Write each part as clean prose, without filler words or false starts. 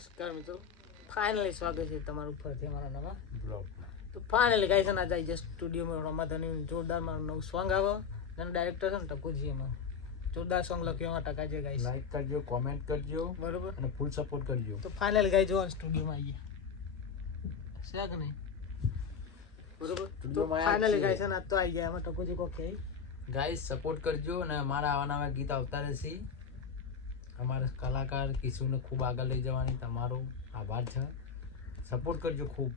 નમસ્કાર મિત્રો, ફાઇનલી સ્વાગત છે તમારું ફરીથી અમારા નવા બ્લોગમાં. તો ફાઇનલી ગાઈસ આજે આવી સ્ટુડિયોમાં રમાધાની જોરદાર મારું નવું સોંગ આવે અને ડાયરેક્ટર છે ને ટકોજી એમાં જોરદાર સોંગ લખ્યું એમાં ટકા છે ગાઈસ. લાઈક કરજો, કોમેન્ટ કરજો, બરોબર, અને ફૂલ સપોર્ટ કરજો. તો ફાઇનલી ગાઈસ જો સ્ટુડિયોમાં આવીએ છે કે નહીં, બરોબર. તો ફાઇનલી ગાઈસ આજ તો આવી ગયા એમાં ટકોજી કોકે ગાઈસ સપોર્ટ કરજો અને અમારા આવા નવા ગીત આવતા રહેશે. અમારા કલાકાર કિશુને ખૂબ આગળ લઈ જવાની તમારો આભાર છે. સપોર્ટ કરજો ખૂબ.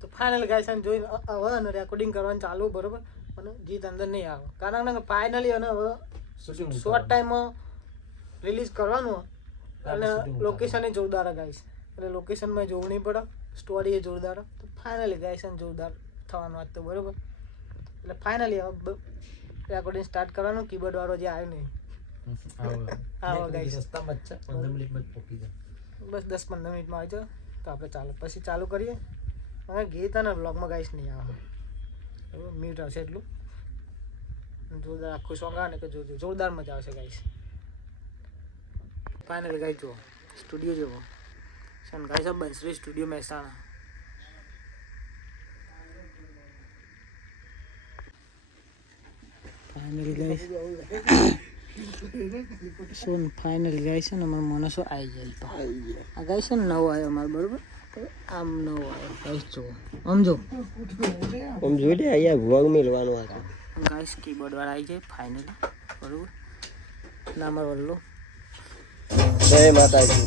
તો ફાઇનલ ગાઈસ આને જોઈને હવે અને રેકોર્ડિંગ કરવાનું ચાલુ, બરોબર, અને ગીત અંદર નહીં આવે કારણ કે ફાઇનલી અને હવે શોર્ટ ટાઈમમાં રિલીઝ કરવાનું અને લોકેશન એ જોરદાર ગાઈસ, એટલે લોકેશનમાં જોવું નહીં પડે, સ્ટોરી એ જોરદાર. તો ફાઇનલી ગાઈસ જોરદાર થવાનું વાત તો બરોબર. એટલે ફાઇનલી હવે રેકોર્ડિંગ સ્ટાર્ટ કરવાનું. કીબોર્ડ વાળો જે આવ્યો નહીં આવો ગાઈસ, રસ્તામાં જ છે, 15 મિનિટમાં જ પહોંચી જાય. બસ 10-15 મિનિટમાં આવી જાવ તો આપણે ચાલો પછી ચાલુ કરીએ. હવે ગીત અને બ્લોગમાં ગાઈસ નહીં આવે, બરાબર, મિનિટ આવશે એટલું જોરદાર આખું સોંગ આવે ને કે જોજો જોરદાર મજા આવશે ગાઈસ. ફાઇનલી ગાઈસ જુઓ સ્ટુડિયો જુઓ સન ગાઈસ આ Bansari studio Mehsana. Finally guys સોન ફાઇનલી ગાઈસ છે ને અમારો માણસો આવી જાય. તો આ ગાઈસ છે ને નવો આવ્યો અમારો, બરોબર, આમ નવો આવ્યો ગાઈસ જુઓ, આમ જો આમ જોઈ લે અહીંયા વ્લોગ મેલવાનો હતો ગાઈસ. કીબોર્ડ વાળા આવી જાય ફાઇનલી, બરોબર. ના અમારો વલ્લો જય માતાજી.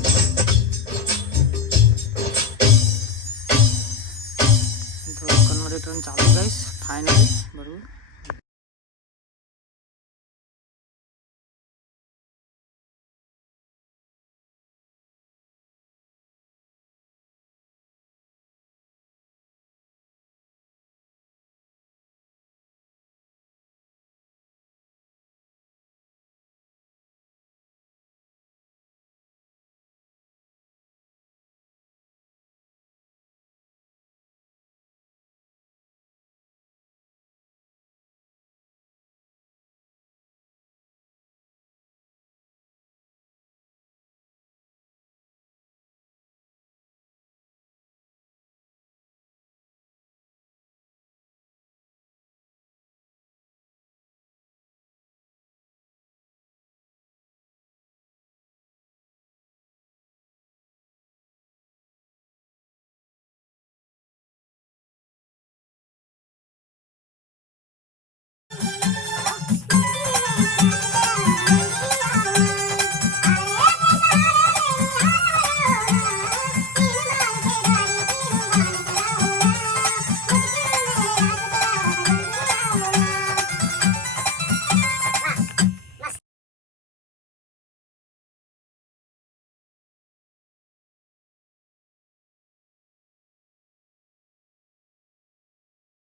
કન્વર્ટર ચાલુ ગાઈસ ફાઇનલી, બરોબર.